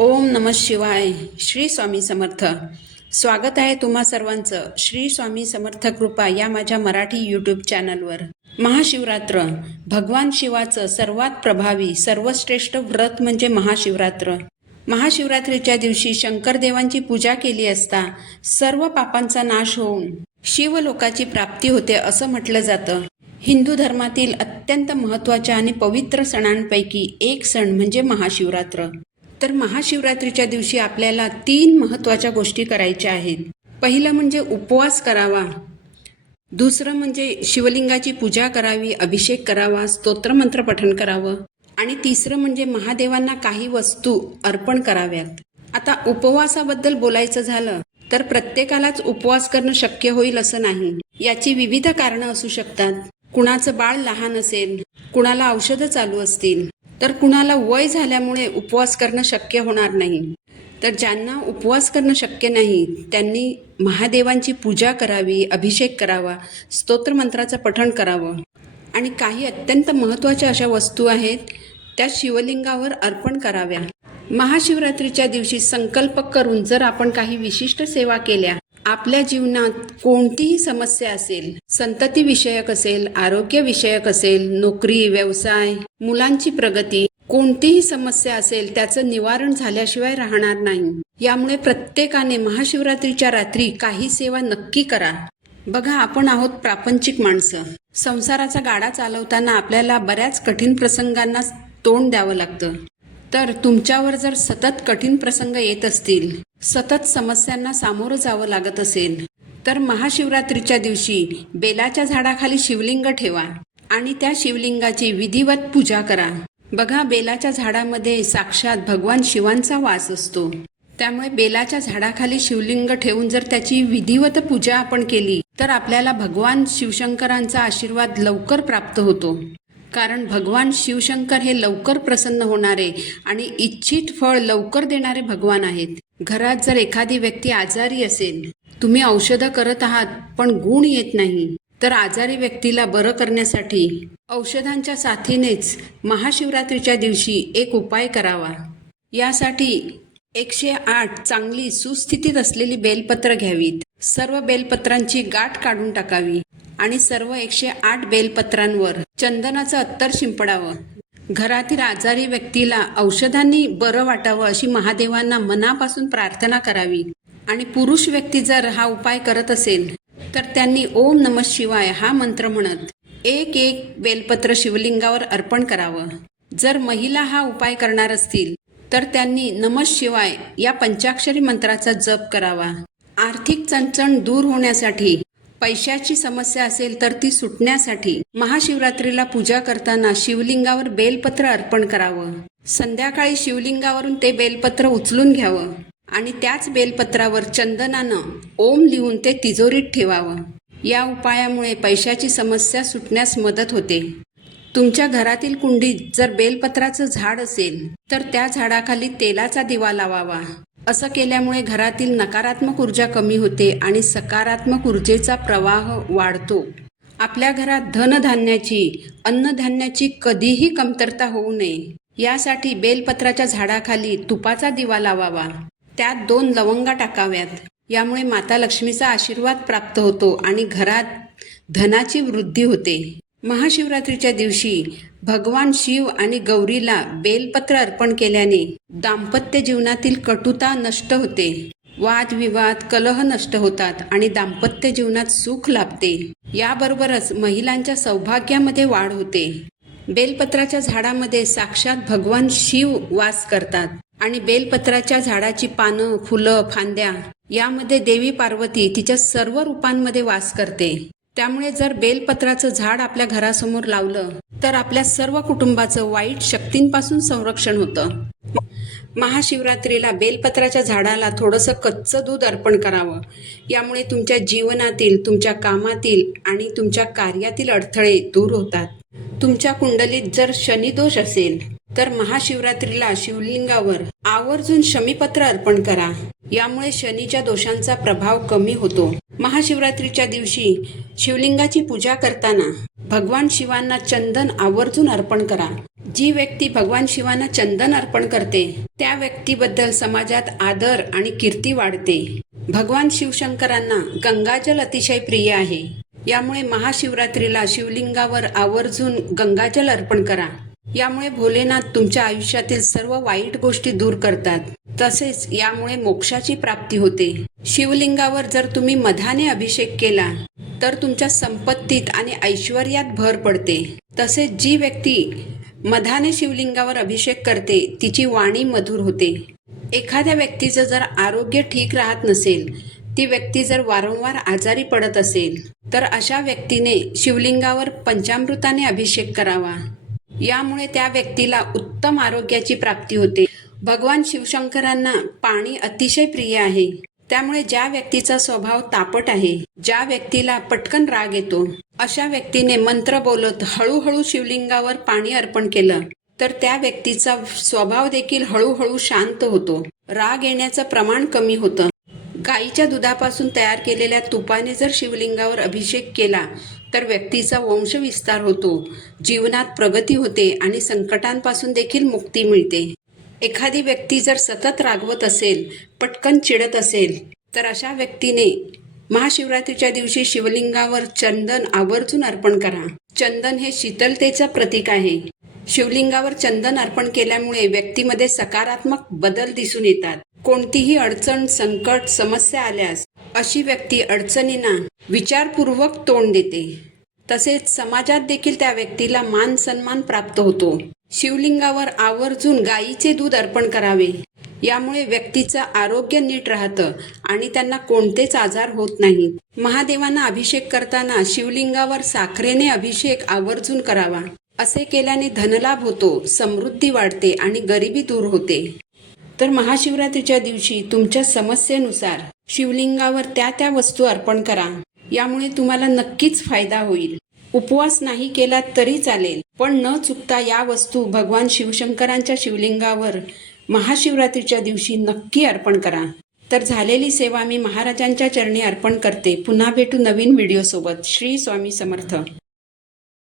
ओम नमः शिवाय. श्री स्वामी समर्थ. स्वागत आहे तुम्हा सर्वांचं श्री स्वामी समर्थ कृपा या माझ्या मराठी यूट्यूब चॅनलवर. महाशिवरात्र भगवान शिवाचं सर्वात प्रभावी सर्वश्रेष्ठ व्रत म्हणजे महाशिवरात्र. महाशिवरात्रीच्या दिवशी शंकरदेवांची पूजा केली असता सर्व पापांचा नाश होऊन शिवलोकाची प्राप्ती होते असं म्हटलं जातं. हिंदू धर्मातील अत्यंत महत्त्वाच्या आणि पवित्र सणांपैकी एक सण म्हणजे महाशिवरात्र. तर महाशिवरात्रीच्या दिवशी आपल्याला 3 महत्त्वाच्या गोष्टी करायच्या आहेत. पहिलं म्हणजे उपवास करावा, दुसरं म्हणजे शिवलिंगाची पूजा करावी, अभिषेक करावा, स्तोत्रमंत्र पठण करावं आणि तिसरं म्हणजे महादेवांना काही वस्तू अर्पण कराव्यात. आता उपवासाबद्दल बोलायचं झालं तर प्रत्येकालाच उपवास करणं शक्य होईल असं नाही. याची विविध कारणं असू शकतात. कुणाचं बाळ लहान असेल, कुणाला औषधं चालू असतील, तर कुणाला वय झाल्यामुळे उपवास करणं शक्य होणार नाही. तर ज्यांना उपवास करणं शक्य नाही त्यांनी महादेवांची पूजा करावी, अभिषेक करावा, स्तोत्रमंत्राचं पठण करावं आणि काही अत्यंत महत्त्वाच्या अशा वस्तू आहेत त्या शिवलिंगावर अर्पण कराव्या. महाशिवरात्रीच्या दिवशी संकल्प करून जर आपण काही विशिष्ट सेवा केल्या, आपल्या जीवनात कोणतीही समस्या असेल, संतती विषयक असेल, आरोग्य विषयक असेल, नोकरी, व्यवसाय, मुलांची प्रगती, कोणतीही समस्या असेल त्याचं निवारण झाल्याशिवाय राहणार नाही. यामुळे प्रत्येकाने महाशिवरात्रीच्या रात्री काही सेवा नक्की करा. बघा, आपण आहोत प्रापंचिक माणसं. संसाराचा गाडा चालवताना आपल्याला बऱ्याच कठीण प्रसंगांना तोंड द्यावं लागतं. तर तुमच्यावर जर सतत कठीण प्रसंग येत असतील, सतत समस्यांना सामोरं जावं लागत असेल, तर महाशिवरात्रीच्या दिवशी बेलाच्या झाडाखाली शिवलिंग ठेवा आणि त्या शिवलिंगाची विधिवत पूजा करा. बघा, बेलाच्या झाडामध्ये साक्षात भगवान शिवांचा वास असतो. त्यामुळे बेलाच्या झाडाखाली शिवलिंग ठेवून जर त्याची विधिवत पूजा आपण केली तर आपल्याला भगवान शिवशंकरांचा आशीर्वाद लवकर प्राप्त होतो. कारण भगवान शिवशंकर हे लवकर प्रसन्न होणारे आणि इच्छित फळ लवकर देणारे भगवान आहेत. घरात जर एखादी व्यक्ती आजारी असेल, तुम्ही औषधं करत आहात पण गुण येत नाही, तर आजारी व्यक्तीला बरं करण्यासाठी औषधांच्या साथीनेच महाशिवरात्रीच्या दिवशी एक उपाय करावा. यासाठी 108 चांगली सुस्थितीत असलेली बेलपत्र घ्यावीत. सर्व बेलपत्रांची गाठ काढून टाकावी आणि सर्व 108 बेलपत्रांवर चंदनाचं अत्तर शिंपडावं. घरातील आजारी व्यक्तीला औषधांनी बरं वाटावं अशी महादेवांना मनापासून प्रार्थना करावी. आणि पुरुष व्यक्ती जर हा उपाय करत असेल तर त्यांनी ओम नमः शिवाय हा मंत्र म्हणत एक बेलपत्र शिवलिंगावर अर्पण करावं. जर महिला हा उपाय करणार असतील तर त्यांनी नमः शिवाय या पंचाक्षरी मंत्राचा जप करावा. आर्थिक चणचण दूर होण्यासाठी, पैशाची समस्या असेल तर ती सुटण्यासाठी महाशिवरात्रीला पूजा करताना शिवलिंगावर बेलपत्र अर्पण करावं. संध्याकाळी शिवलिंगावरून ते बेलपत्र उचलून घ्यावं आणि त्याच बेलपत्रावर चंदनानं ओम लिहून ते तिजोरीत ठेवावं. या उपायामुळे पैशाची समस्या सुटण्यास मदत होते. तुमच्या घरातील कुंडीत जर बेलपत्राचं झाड असेल तर त्या झाडाखाली तेलाचा दिवा लावावा. असं केल्यामुळे घरातील नकारात्मक ऊर्जा कमी होते आणि सकारात्मक ऊर्जेचा प्रवाह वाढतो. आपल्या घरात धनधान्याची, अन्नधान्याची कधीही कमतरता होऊ नये यासाठी बेलपत्राच्या झाडाखाली तुपाचा दिवा लावावा. त्यात 2 लवंगा टाकाव्यात. यामुळे माता लक्ष्मीचा आशीर्वाद प्राप्त होतो आणि घरात धनाची वृद्धी होते. महाशिवरात्रीच्या दिवशी भगवान शिव आणि गौरीला बेलपत्र अर्पण केल्याने दाम्पत्य जीवनातील कटुता नष्ट होते, वादविवाद, कलह नष्ट होतात आणि दाम्पत्य जीवनात सुख लाभते. याबरोबरच महिलांच्या सौभाग्यामध्ये वाढ होते. बेलपत्राच्या झाडामध्ये साक्षात भगवान शिव वास करतात आणि बेलपत्राच्या झाडाची पानं, फुलं, फांद्या यामध्ये देवी पार्वती तिच्या सर्व रूपांमध्ये वास करते. त्यामुळे जर बेलपत्राचं झाड आपल्या घरासमोर लावलं तर आपल्या सर्व कुटुंबाचं वाईट शक्तींपासून संरक्षण होतं. महाशिवरात्रीला बेलपत्राच्या झाडाला थोडंसं कच्चं दूध अर्पण करावं. यामुळे तुमच्या जीवनातील, तुमच्या कामातील आणि तुमच्या कार्यातील अडथळे दूर होतात. तुमच्या कुंडलीत जर शनिदोष असेल तर महाशिवरात्रीला शिवलिंगावर आवर्जून शमीपत्र अर्पण करा. यामुळे शनीच्या दोषांचा प्रभाव कमी होतो. महाशिवरात्रीच्या दिवशी शिवलिंगाची पूजा करताना भगवान शिवांना चंदन आवर्जून अर्पण करा. जी व्यक्ती भगवान शिवांना चंदन अर्पण करते त्या व्यक्तीबद्दल समाजात आदर आणि कीर्ती वाढते. भगवान शिवशंकरांना गंगाजल अतिशय प्रिय आहे. यामुळे महाशिवरात्रीला शिवलिंगावर आवर्जून गंगाजल अर्पण करा. यामुळे भोलेनाथ तुमच्या आयुष्यातील सर्व वाईट गोष्टी दूर करतात. तसेच यामुळे मोक्षाची प्राप्ती होते. शिवलिंगावर जर तुम्ही मधाने अभिषेक केला तर तुमच्या संपत्तीत आणि ऐश्वर्यात भर पडते. तसेच जी व्यक्ती मधाने शिवलिंगावर अभिषेक करते तिची वाणी मधुर होते. एखाद्या व्यक्तीचं जर आरोग्य ठीक राहत नसेल, ती व्यक्ती जर वारंवार आजारी पडत असेल तर अशा व्यक्तीने शिवलिंगावर पंचामृताने अभिषेक करावा. यामुळे त्या व्यक्तीला उत्तम आरोग्याची प्राप्ती होते. भगवान शिवशंकरांना पाणी अतिशय प्रिय आहे. त्यामुळे ज्या व्यक्तीचा स्वभाव तापट आहे, ज्या व्यक्तीला पटकन राग येतो, अशा व्यक्तीने मंत्र बोलत हळूहळू शिवलिंगावर पाणी अर्पण केलं तर त्या व्यक्तीचा स्वभाव देखील हळूहळू शांत होतो. राग येण्याचं प्रमाण कमी होतं. गाईच्या दुधापासून तयार केलेल्या तुपाने जर शिवलिंगावर अभिषेक केला तर व्यक्तीचा वंशविस्तार होतो, जीवनात प्रगती होते आणि संकटांपासून देखील मुक्ती मिळते. एखादी व्यक्ती जर सतत रागवत असेल, पटकन चिडत असेल तर अशा व्यक्तीने महाशिवरात्रीच्या दिवशी शिवलिंगावर चंदन आवर्जून अर्पण करा. चंदन हे शीतलतेचं प्रतीक आहे. शिवलिंगावर चंदन अर्पण केल्यामुळे व्यक्तीमध्ये सकारात्मक बदल दिसून येतात. कोणतीही अडचण, संकट, समस्या आल्यास अशी व्यक्ती अडचणींना विचारपूर्वक तोंड देते. तसेच समाजात देखील त्या व्यक्तीला मान सन्मान प्राप्त होतो. शिवलिंगावर आवर्जून गाईचे दूध अर्पण करावे. यामुळे व्यक्तीचं आरोग्य नीट राहतं आणि त्यांना कोणतेच आजार होत नाहीत. महादेवांना अभिषेक करताना शिवलिंगावर साखरेने अभिषेक आवर्जून करावा. असे केल्याने धनलाभ होतो, समृद्धी वाढते आणि गरिबी दूर होते. तर महाशिवरात्रीच्या दिवशी तुमच्या समस्येनुसार शिवलिंगावर त्या वस्तू अर्पण करा. यामुळे तुम्हाला नक्कीच फायदा होईल. उपवास नाही केला तरी चालेल, पण न चुकता या वस्तू भगवान शिवशंकरांच्या शिवलिंगावर महाशिवरात्रीच्या दिवशी नक्की अर्पण करा. तर झालेली सेवा मी महाराजांच्या चरणी अर्पण करते. पुन्हा भेटू नवीन व्हिडिओसोबत. श्री स्वामी समर्थ.